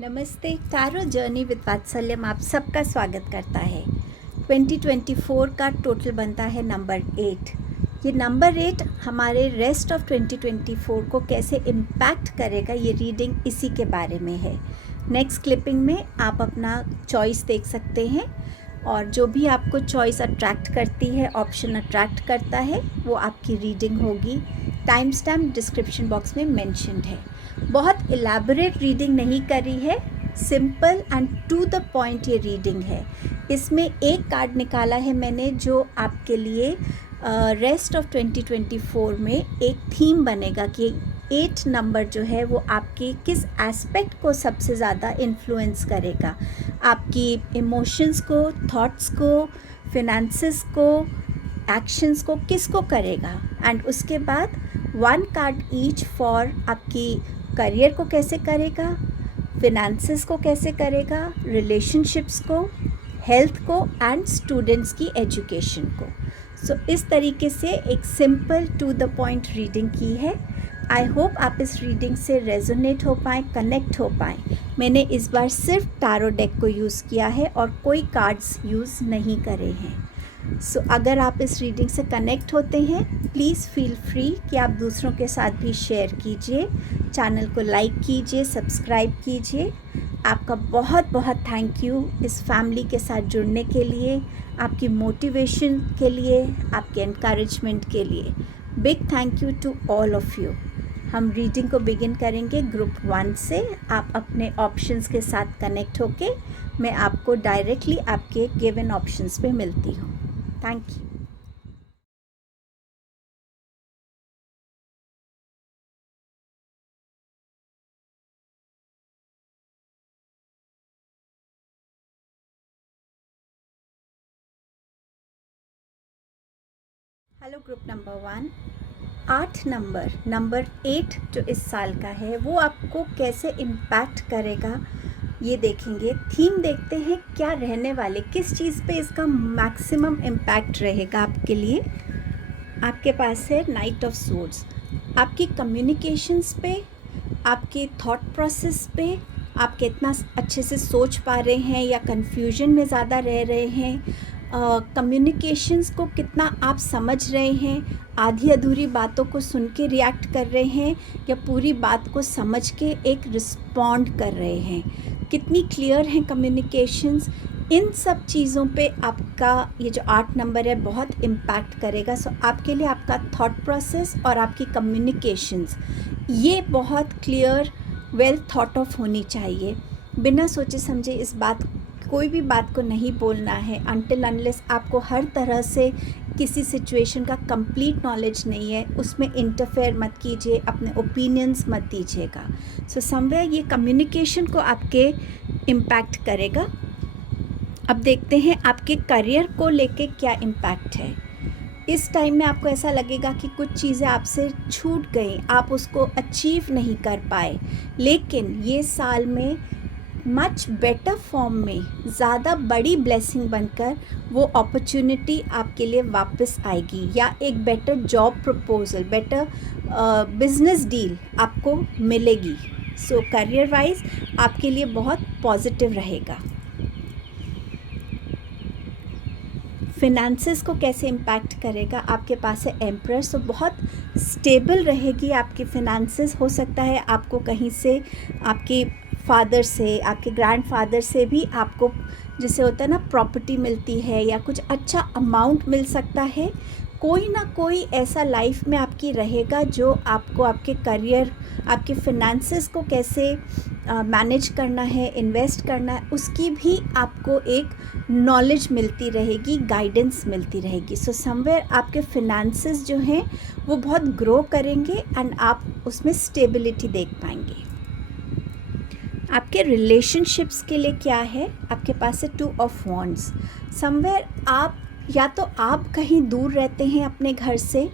नमस्ते। Tarot journey with वात्सल्यम आप सबका स्वागत करता है। 2024 का टोटल बनता है नंबर 8। ये नंबर 8 हमारे रेस्ट ऑफ 2024 को कैसे इम्पैक्ट करेगा, ये रीडिंग इसी के बारे में है। नेक्स्ट क्लिपिंग में आप अपना चॉइस देख सकते हैं और जो भी आपको चॉइस अट्रैक्ट करती है, ऑप्शन अट्रैक्ट करता है, वो आपकी रीडिंग होगी। टाइम स्टैम्प डिस्क्रिप्शन बॉक्स में मेंशन्ड है। बहुत इलैबोरेट रीडिंग नहीं करी है, simple and to the point ये रीडिंग है। इसमें एक कार्ड निकाला है मैंने जो आपके लिए रेस्ट ऑफ 2024 में एक थीम बनेगा कि 8 नंबर जो है वो आपके किस एस्पेक्ट को सबसे ज़्यादा इन्फ्लुएंस करेगा, आपकी इमोशंस को, थॉट्स को, फिनेंसेस को, एक्शंस को किसको करेगा। एंड उसके बाद 1 कार्ड ईच फॉर आपकी करियर को कैसे करेगा, फिनेंसेस को कैसे करेगा, रिलेशनशिप्स को, हेल्थ को एंड स्टूडेंट्स की एजुकेशन को। सो इस तरीके से एक simple to the point reading की है। आई होप आप इस रीडिंग से रेजोनेट हो पाएँ, कनेक्ट हो पाएँ। मैंने इस बार सिर्फ टैरो डेक को यूज़ किया है और कोई कार्ड्स यूज़ नहीं करे हैं। सो अगर आप इस रीडिंग से कनेक्ट होते हैं, प्लीज़ फील फ्री कि आप दूसरों के साथ भी शेयर कीजिए, चैनल को लाइक कीजिए, सब्सक्राइब कीजिए। आपका बहुत बहुत थैंक यू इस फैमिली के साथ जुड़ने के लिए, आपकी मोटिवेशन के लिए, आपके एनकरेजमेंट के लिए। Big thank you to all of you. हम रीडिंग को बिगिन करेंगे ग्रुप 1 से। आप अपने ऑप्शंस के साथ कनेक्ट होके मैं आपको डायरेक्टली आपके गिवन ऑप्शंस पे मिलती हूँ। Thank you. Hello group number 1। 8 number 8 जो इस साल का है वो आपको कैसे इम्पैक्ट करेगा ये देखेंगे। थीम देखते हैं क्या रहने वाले, किस चीज़ पे इसका मैक्सिमम इम्पैक्ट रहेगा आपके लिए। आपके पास है नाइट ऑफ सोर्ड्स। आपकी कम्युनिकेशंस पे, आपके थॉट प्रोसेस पे, आप कितना अच्छे से सोच पा रहे हैं या कन्फ्यूजन में ज़्यादा रह रहे हैं, कम्युनिकेशंस को कितना आप समझ रहे हैं, आधी अधूरी बातों को सुन के रिएक्ट कर रहे हैं या पूरी बात को समझ के एक रिस्पॉन्ड कर रहे हैं, कितनी क्लियर हैं कम्युनिकेशंस। इन सब चीज़ों पे आपका ये जो 8 नंबर है बहुत इम्पैक्ट करेगा। सो आपके लिए आपका थॉट प्रोसेस और आपकी कम्युनिकेशंस ये बहुत क्लियर, वेल थॉट ऑफ होनी चाहिए। बिना सोचे समझे इस बात, कोई भी बात को नहीं बोलना है अनटिल अनलेस आपको हर तरह से किसी सिचुएशन का कंप्लीट नॉलेज नहीं है, उसमें इंटरफेयर मत कीजिए, अपने ओपिनियंस मत दीजिएगा। सो समवेयर ये कम्युनिकेशन को आपके इम्पैक्ट करेगा। अब देखते हैं आपके करियर को लेके क्या इम्पैक्ट है। इस टाइम में आपको ऐसा लगेगा कि कुछ चीज़ें आपसे छूट गई, आप उसको अचीव नहीं कर पाए, लेकिन ये साल में मच बेटर फॉर्म में, ज़्यादा बड़ी ब्लेसिंग बनकर वो अपॉर्चुनिटी आपके लिए वापस आएगी या एक better job proposal, better business deal आपको मिलेगी। सो करियर वाइज आपके लिए बहुत पॉजिटिव रहेगा। फिनेंसेस को कैसे इम्पैक्ट करेगा, आपके पास है एम्परर। सो बहुत स्टेबल रहेगी आपकी फिनेंसेस। हो सकता है आपको कहीं से, आपके फादर से, आपके ग्रैंडफादर से भी आपको जैसे होता है ना प्रॉपर्टी मिलती है या कुछ अच्छा अमाउंट मिल सकता है। कोई ना कोई ऐसा लाइफ में आपकी रहेगा जो आपको आपके करियर, आपके फिनेंसेस को कैसे मैनेज करना है, इन्वेस्ट करना है, उसकी भी आपको एक नॉलेज मिलती रहेगी, गाइडेंस मिलती रहेगी। सो समवेयर आपके फिनेंसेस जो हैं वो बहुत ग्रो करेंगे एंड आप उसमें स्टेबिलिटी देख पाएंगे। आपके रिलेशनशिप्स के लिए क्या है, आपके पास है 2 ऑफ वॉन्ड्स। समवेयर आप या तो आप कहीं दूर रहते हैं अपने घर से,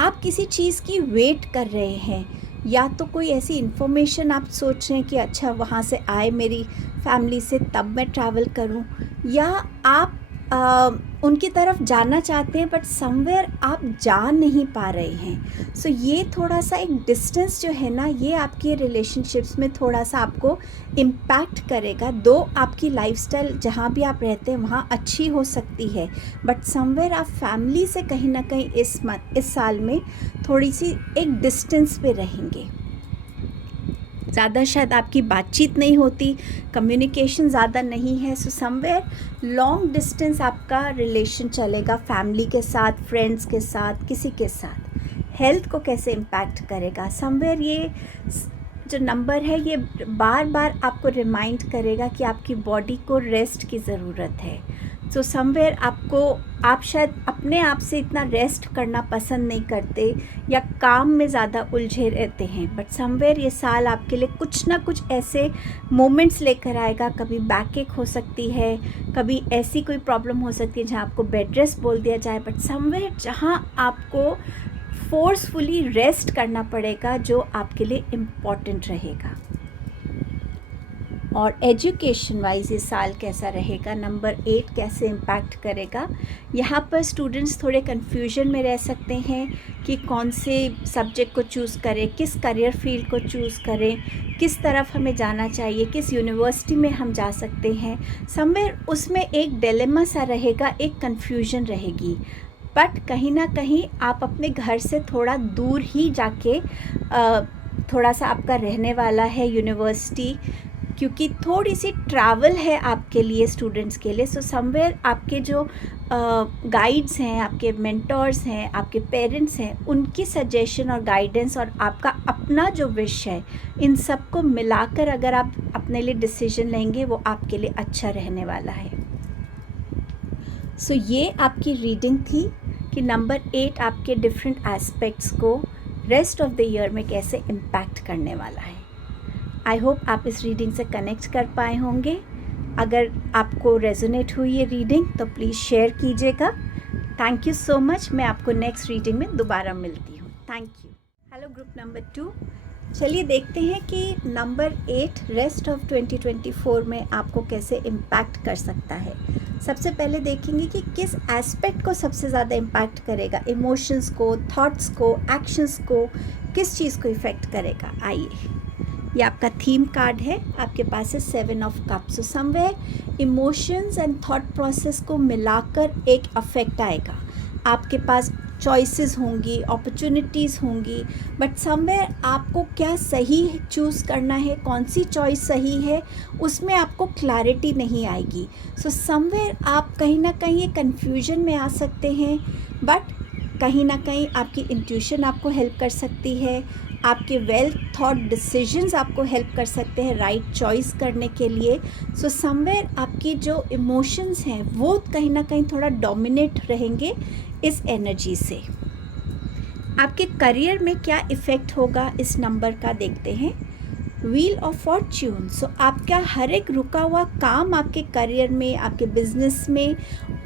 आप किसी चीज़ की वेट कर रहे हैं, या तो कोई ऐसी इन्फॉर्मेशन आप सोच रहे हैं कि अच्छा वहाँ से आए मेरी फैमिली से तब मैं ट्रैवल करूँ, या आप उनकी तरफ जाना चाहते हैं बट समवेयर आप जा नहीं पा रहे हैं। सो ये थोड़ा सा एक डिस्टेंस जो है ना, ये आपके रिलेशनशिप्स में थोड़ा सा आपको इम्पैक्ट करेगा। दो आपकी लाइफस्टाइल जहाँ भी आप रहते हैं वहाँ अच्छी हो सकती है, बट समवेयर आप फैमिली से कहीं ना कहीं इस साल में थोड़ी सी एक डिस्टेंस पे रहेंगे। ज़्यादा शायद आपकी बातचीत नहीं होती, कम्युनिकेशन ज़्यादा नहीं है। सो समवेयर लॉन्ग डिस्टेंस आपका रिलेशन चलेगा फैमिली के साथ, फ्रेंड्स के साथ, किसी के साथ। हेल्थ को कैसे इम्पैक्ट करेगा? समवेयर ये जो नंबर है ये बार बार आपको रिमाइंड करेगा कि आपकी बॉडी को रेस्ट की ज़रूरत है। सो समवेयर आप शायद अपने आप से इतना रेस्ट करना पसंद नहीं करते या काम में ज़्यादा उलझे रहते हैं, बट समवेयर ये साल आपके लिए कुछ ना कुछ ऐसे मोमेंट्स लेकर आएगा। कभी बैक एक हो सकती है, कभी ऐसी कोई प्रॉब्लम हो सकती है जहाँ आपको बेड रेस्ट बोल दिया जाए, बट समवेयर जहाँ आपको फोर्सफुली रेस्ट करना पड़ेगा, जो आपके लिए इम्पॉर्टेंट रहेगा। और एजुकेशन वाइज ये साल कैसा रहेगा, नंबर 8 कैसे इम्पैक्ट करेगा? यहाँ पर स्टूडेंट्स थोड़े कन्फ्यूजन में रह सकते हैं कि कौन से सब्जेक्ट को चूज़ करें, किस करियर फील्ड को चूज़ करें, किस तरफ हमें जाना चाहिए, किस यूनिवर्सिटी में हम जा सकते हैं। समवेयर उसमें एक डिलेमा सा रहेगा, एक कन्फ्यूजन रहेगी, बट कहीं ना कहीं आप अपने घर से थोड़ा दूर ही जाके थोड़ा सा आपका रहने वाला है यूनिवर्सिटी, क्योंकि थोड़ी सी ट्रैवल है आपके लिए, स्टूडेंट्स के लिए। सो समवेयर आपके जो गाइड्स हैं, आपके मेंटर्स हैं, आपके पेरेंट्स हैं, उनकी सजेशन और गाइडेंस और आपका अपना जो विश है, इन सब को मिलाकर अगर आप अपने लिए डिसीजन लेंगे, वो आपके लिए अच्छा रहने वाला है। सो ये आपकी रीडिंग थी कि नंबर 8 आपके डिफरेंट एस्पेक्ट्स को रेस्ट ऑफ द ईयर में कैसे इम्पैक्ट करने वाला है। आई होप आप इस रीडिंग से कनेक्ट कर पाए होंगे। अगर आपको रेजोनेट हुई ये रीडिंग तो प्लीज़ शेयर कीजिएगा। Thank you so much. मैं आपको नेक्स्ट रीडिंग में दोबारा मिलती हूँ। Thank you. Hello group number 2, चलिए देखते हैं कि नंबर 8 रेस्ट ऑफ 2024 में आपको कैसे इम्पैक्ट कर सकता है। सबसे पहले देखेंगे कि किस एस्पेक्ट को सबसे ज़्यादा इम्पैक्ट करेगा, इमोशंस को, थॉट्स को, एक्शंस को, किस चीज़ को इफ़ेक्ट करेगा। आइए, ये आपका थीम कार्ड है, आपके पास है 7 of cups. So somewhere emotions and thought process को मिलाकर एक अफेक्ट आएगा। आपके पास चॉइसेस होंगी, अपॉर्चुनिटीज़ होंगी, बट समवेयर आपको क्या सही चूज़ करना है, कौन सी चॉइस सही है, उसमें आपको क्लैरिटी नहीं आएगी। सो समवेयर आप कहीं ना कहीं ये कन्फ्यूजन में आ सकते हैं, बट कहीं ना कहीं आपकी इंट्यूशन आपको हेल्प कर सकती है, आपके वेल थॉट डिसीजंस आपको हेल्प कर सकते हैं राइट चॉइस करने के लिए। सो समवेयर आपकी जो इमोशंस हैं वो कहीं ना कहीं थोड़ा डोमिनेट रहेंगे इस एनर्जी से। आपके करियर में क्या इफ़ेक्ट होगा इस नंबर का, देखते हैं। Wheel of Fortune. सो आपका हर एक रुका हुआ काम आपके करियर में, आपके बिजनेस में,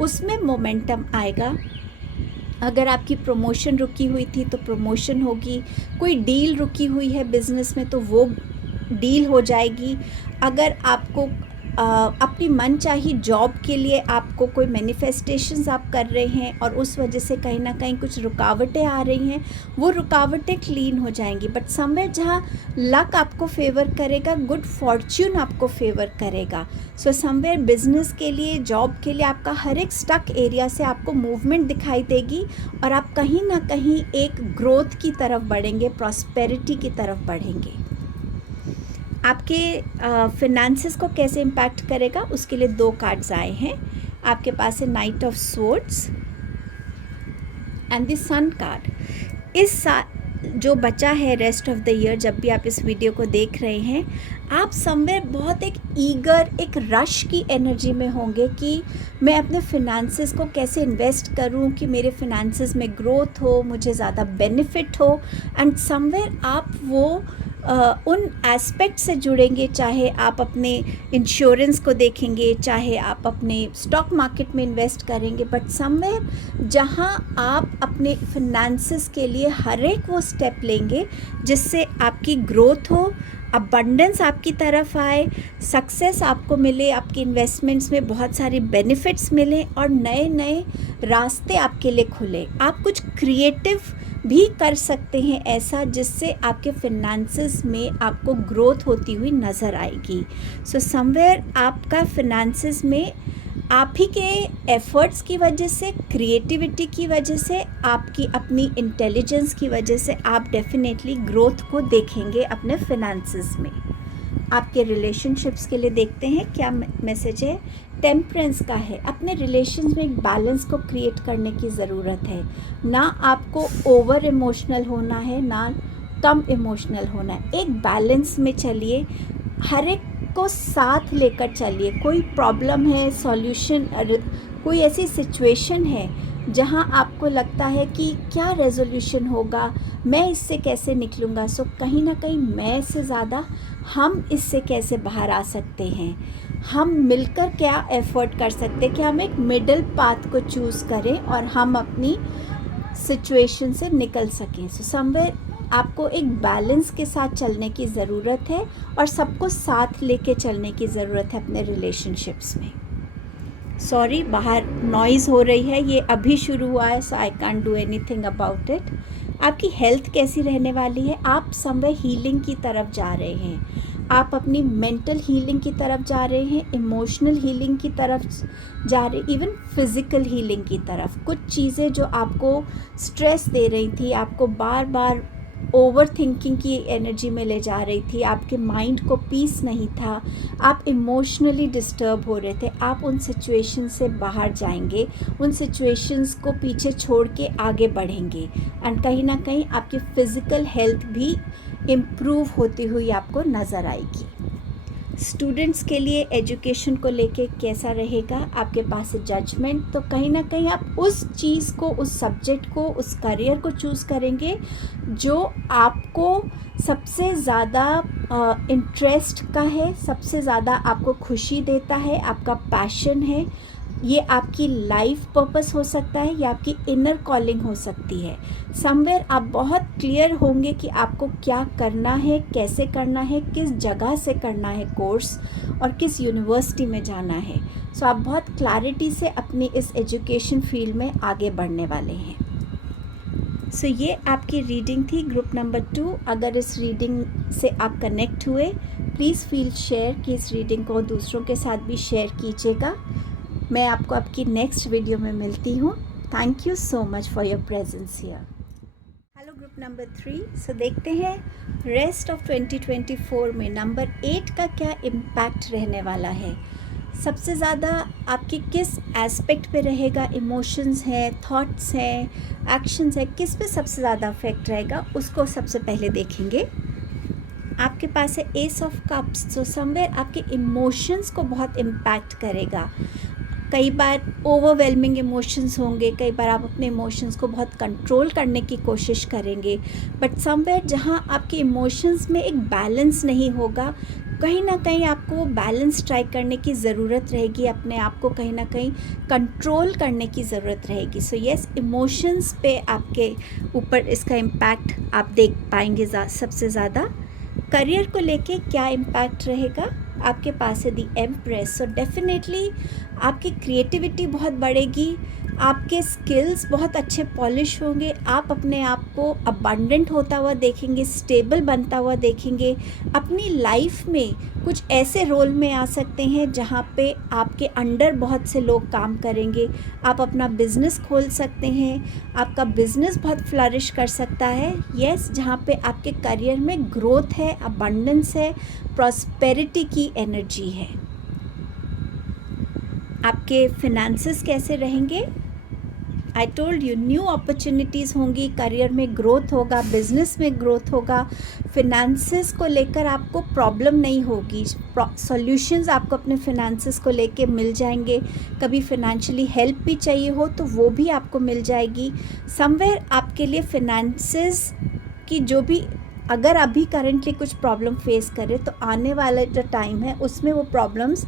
उसमें मोमेंटम आएगा। अगर आपकी प्रमोशन रुकी हुई थी तो प्रमोशन होगी, कोई डील रुकी हुई है बिज़नेस में तो वो डील हो जाएगी। अगर आपको अपनी मनचाही जॉब के लिए आपको कोई मैनिफेस्टेशंस आप कर रहे हैं और उस वजह से कहीं ना कहीं कुछ रुकावटें आ रही हैं, वो रुकावटें क्लीन हो जाएंगी। बट समवेयर जहाँ लक आपको फेवर करेगा, गुड फॉर्च्यून आपको फेवर करेगा। सो समवेयर बिजनेस के लिए, जॉब के लिए आपका हर एक स्टक एरिया से आपको मूवमेंट दिखाई देगी और आप कहीं ना कहीं एक ग्रोथ की तरफ बढ़ेंगे, प्रॉस्पेरिटी की तरफ बढ़ेंगे। आपके फिनेंसेस को कैसे इम्पैक्ट करेगा, उसके लिए 2 कार्ड्स आए हैं। आपके पास है knight of swords and the sun card. इस जो बचा है रेस्ट ऑफ द ईयर, जब भी आप इस वीडियो को देख रहे हैं, आप समवेयर बहुत एक ईगर, एक रश की एनर्जी में होंगे कि मैं अपने फिनेंसेस को कैसे इन्वेस्ट करूं कि मेरे फिनेंसेस में ग्रोथ हो, मुझे ज़्यादा बेनिफिट हो। एंड समवेयर आप वो उन एस्पेक्ट से जुड़ेंगे, चाहे आप अपने इंश्योरेंस को देखेंगे, चाहे आप अपने स्टॉक मार्केट में इन्वेस्ट करेंगे, बट समवेयर जहां आप अपने फिनेंसेस के लिए हर एक वो स्टेप लेंगे जिससे आपकी ग्रोथ हो, अबंडेंस आपकी तरफ आए, सक्सेस आपको मिले, आपके इन्वेस्टमेंट्स में बहुत सारे बेनिफिट्स मिले और नए नए रास्ते आपके लिए खुले। आप कुछ क्रिएटिव भी कर सकते हैं ऐसा जिससे आपके फिनेंसेस में आपको ग्रोथ होती हुई नज़र आएगी। सो समवेयर आपका फिनेंसेस में आप ही के एफर्ट्स की वजह से, क्रिएटिविटी की वजह से, आपकी अपनी इंटेलिजेंस की वजह से आप डेफिनेटली ग्रोथ को देखेंगे अपने फिनेंसेस में। आपके रिलेशनशिप्स के लिए देखते हैं क्या मैसेज है। टेम्परेंस का है, अपने रिलेशंस में एक बैलेंस को क्रिएट करने की ज़रूरत है। ना आपको ओवर इमोशनल होना है, ना कम इमोशनल होना है। एक बैलेंस में चलिए, हर एक को साथ लेकर चलिए। कोई प्रॉब्लम है, सॉल्यूशन, कोई ऐसी सिचुएशन है जहां आपको लगता है कि क्या रेजोल्यूशन होगा, मैं इससे कैसे निकलूँगा, सो कहीं ना कहीं मैं से ज़्यादा हम इससे कैसे बाहर आ सकते हैं, हम मिलकर क्या एफर्ट कर सकते हैं, कि हम एक मिडल पाथ को चूज़ करें और हम अपनी सिचुएशन से निकल सकें। सो समवेयर आपको एक बैलेंस के साथ चलने की ज़रूरत है और सबको साथ लेके चलने की ज़रूरत है अपने रिलेशनशिप्स में। सॉरी, बाहर नॉइज़ हो रही है, ये अभी शुरू हुआ है, so I can't do anything about it. आपकी हेल्थ कैसी रहने वाली है? आप समवेयर हीलिंग की तरफ जा रहे हैं, आप अपनी मेंटल हीलिंग की तरफ जा रहे हैं, इमोशनल हीलिंग की तरफ जा रहे, इवन फिज़िकल हीलिंग की तरफ। कुछ चीज़ें जो आपको स्ट्रेस दे रही थी, आपको बार बार ओवर थिंकिंग की एनर्जी में ले जा रही थी, आपके माइंड को पीस नहीं था, आप इमोशनली डिस्टर्ब हो रहे थे, आप उन सिचुएशन से बाहर जाएंगे, उन सिचुएशंस को पीछे छोड़ के आगे बढ़ेंगे एंड कहीं ना कहीं आपकी फ़िज़िकल हेल्थ भी इम्प्रूव होती हुई आपको नज़र आएगी। स्टूडेंट्स के लिए एजुकेशन को लेके कैसा रहेगा? आपके पास जजमेंट, तो कहीं ना कहीं आप उस चीज़ को, उस सब्जेक्ट को, उस करियर को चूज़ करेंगे जो आपको सबसे ज़्यादा इंटरेस्ट का है, सबसे ज़्यादा आपको खुशी देता है, आपका पैशन है। ये आपकी लाइफ पर्पस हो सकता है या आपकी इनर कॉलिंग हो सकती है। समवेयर आप बहुत क्लियर होंगे कि आपको क्या करना है, कैसे करना है, किस जगह से करना है कोर्स और किस यूनिवर्सिटी में जाना है। सो आप बहुत क्लैरिटी से अपनी इस एजुकेशन फील्ड में आगे बढ़ने वाले हैं। सो ये आपकी रीडिंग थी ग्रुप नंबर 2। अगर इस रीडिंग से आप कनेक्ट हुए, प्लीज़ फील शेयर कि इस रीडिंग को दूसरों के साथ भी शेयर कीजिएगा। मैं आपको आपकी नेक्स्ट वीडियो में मिलती हूँ। Thank you so much for your presence here. Hello group number 3। सो देखते हैं रेस्ट ऑफ 2024 में नंबर 8 का क्या इम्पैक्ट रहने वाला है। सबसे ज़्यादा आपकी किस एस्पेक्ट पे रहेगा? इमोशंस है, थॉट्स हैं, एक्शंस है, किस पे सबसे ज़्यादा अफेक्ट रहेगा उसको सबसे पहले देखेंगे। आपके पास है एस ऑफ कप्स, तो समवेयर आपके इमोशंस को बहुत इम्पैक्ट करेगा। कई बार ओवरवेलमिंग इमोशंस होंगे, कई बार आप अपने इमोशंस को बहुत कंट्रोल करने की कोशिश करेंगे, बट समवेयर जहाँ आपके इमोशंस में एक बैलेंस नहीं होगा, कहीं ना कहीं आपको वो बैलेंस स्ट्राइक करने की ज़रूरत रहेगी, अपने आप को कहीं ना कहीं कंट्रोल करने की ज़रूरत रहेगी। सो यस, इमोशंस पे आपके ऊपर इसका इम्पैक्ट आप देख पाएंगे सबसे ज़्यादा। करियर को लेके क्या इम्पैक्ट रहेगा? आपके पास है दी एम्प्रेस, सो डेफिनेटली आपकी क्रिएटिविटी बहुत बढ़ेगी, आपके स्किल्स बहुत अच्छे पॉलिश होंगे, आप अपने आप को अबंडेंट होता हुआ देखेंगे, स्टेबल बनता हुआ देखेंगे। अपनी लाइफ में कुछ ऐसे रोल में आ सकते हैं जहाँ पे आपके अंडर बहुत से लोग काम करेंगे, आप अपना बिजनेस खोल सकते हैं, आपका बिजनेस बहुत फ्लरिश कर सकता है। यस, जहाँ पे आपके करियर में ग्रोथ है, अबंडेंस है, प्रॉस्पेरिटी की एनर्जी है। आपके फिनेंसेस कैसे रहेंगे? I told you, new opportunities होंगी, करियर में ग्रोथ होगा, बिजनेस में ग्रोथ होगा, फिनेंसेस को लेकर आपको प्रॉब्लम नहीं होगी, सॉल्यूशंस आपको अपने फिनेंसेस को लेके मिल जाएंगे। कभी फिनेंशियली हेल्प भी चाहिए हो तो वो भी आपको मिल जाएगी। समवेयर आपके लिए फिनेंसेस की जो भी अगर अभी करंटली कुछ प्रॉब्लम फेस करें तो आने वाला जो टाइम है उसमें वो प्रॉब्लम्स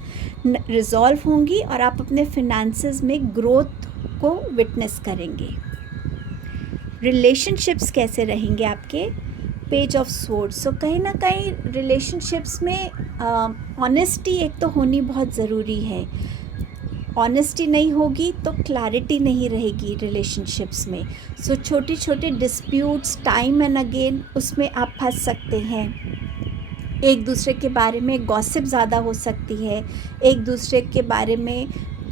रिजॉल्व होंगी और आप अपने फिनेंसेस में ग्रोथ को विटनेस करेंगे। रिलेशनशिप्स कैसे रहेंगे आपके? Page of swords. सो कहीं ना कहीं रिलेशनशिप्स में ऑनेस्टी एक तो होनी बहुत ज़रूरी है। ऑनेस्टी नहीं होगी तो क्लैरिटी नहीं रहेगी रिलेशनशिप्स में। सो छोटी छोटी डिस्प्यूट्स टाइम एंड अगेन उसमें आप फंस सकते हैं। एक दूसरे के बारे में गॉसिप ज़्यादा हो सकती है, एक दूसरे के बारे में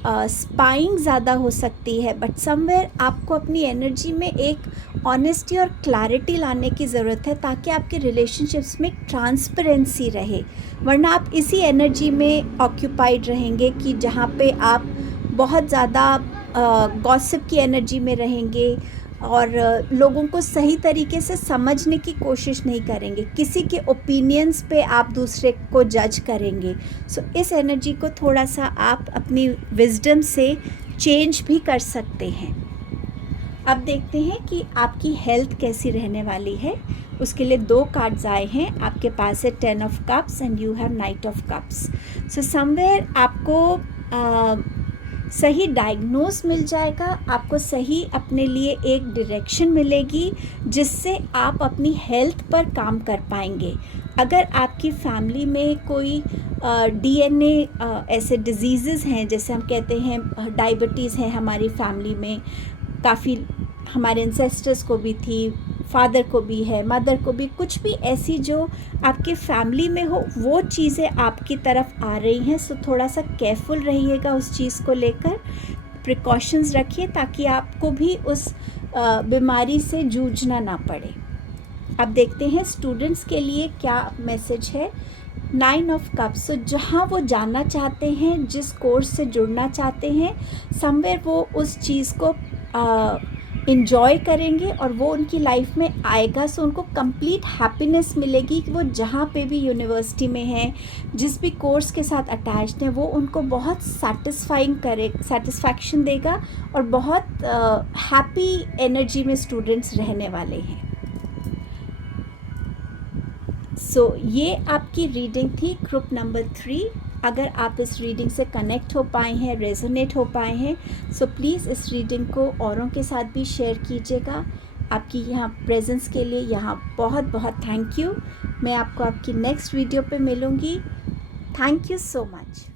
स्पाइंग ज़्यादा हो सकती है, बट समवेयर आपको अपनी एनर्जी में एक ऑनेस्टी और क्लैरिटी लाने की ज़रूरत है ताकि आपके रिलेशनशिप्स में ट्रांसपेरेंसी रहे। वरना आप इसी एनर्जी में ऑक्यूपाइड रहेंगे कि जहाँ पे आप बहुत ज़्यादा गॉसिप की एनर्जी में रहेंगे और लोगों को सही तरीके से समझने की कोशिश नहीं करेंगे, किसी के ओपिनियंस पे आप दूसरे को जज करेंगे। सो इस एनर्जी को थोड़ा सा आप अपनी विजडम से चेंज भी कर सकते हैं। अब देखते हैं कि आपकी हेल्थ कैसी रहने वाली है। उसके लिए 2 कार्ड्स आए हैं, आपके पास है 10 of cups and you have night of cups. So somewhere आपको सही डायग्नोज मिल जाएगा, आपको सही अपने लिए एक डायरेक्शन मिलेगी जिससे आप अपनी हेल्थ पर काम कर पाएंगे। अगर आपकी फैमिली में कोई डीएनए ऐसे डिजीज़ हैं, जैसे हम कहते हैं डायबिटीज़ है हमारी फैमिली में, काफ़ी हमारे एंसेस्टर्स को भी थी, फादर को भी है, मदर को भी, कुछ भी ऐसी जो आपके फैमिली में हो वो चीज़ें आपकी तरफ आ रही हैं। सो थोड़ा सा केयरफुल रहिएगा उस चीज़ को लेकर, प्रिकॉशंस रखिए ताकि आपको भी उस बीमारी से जूझना ना पड़े। अब देखते हैं स्टूडेंट्स के लिए क्या मैसेज है। 9 ऑफ कप्स। सो जहाँ वो जानना चाहते हैं, जिस कोर्स से जुड़ना चाहते हैं, समवेयर वो उस चीज़ को इंजॉय करेंगे और वो उनकी लाइफ में आएगा। सो उनको कंप्लीट हैप्पीनेस मिलेगी कि वो जहाँ पे भी यूनिवर्सिटी में हैं, जिस भी कोर्स के साथ अटैच्ड हैं, वो उनको बहुत सेटिस्फैक्शन देगा और बहुत हैप्पी एनर्जी में स्टूडेंट्स रहने वाले हैं। सो ये आपकी रीडिंग थी ग्रुप नंबर 3। अगर आप इस रीडिंग से कनेक्ट हो पाए हैं, रेजोनेट हो पाए हैं, सो प्लीज़ इस रीडिंग को औरों के साथ भी शेयर कीजिएगा। आपकी यहाँ प्रेजेंस के लिए यहाँ बहुत बहुत थैंक यू। मैं आपको आपकी नेक्स्ट वीडियो पे मिलूँगी। Thank you so much.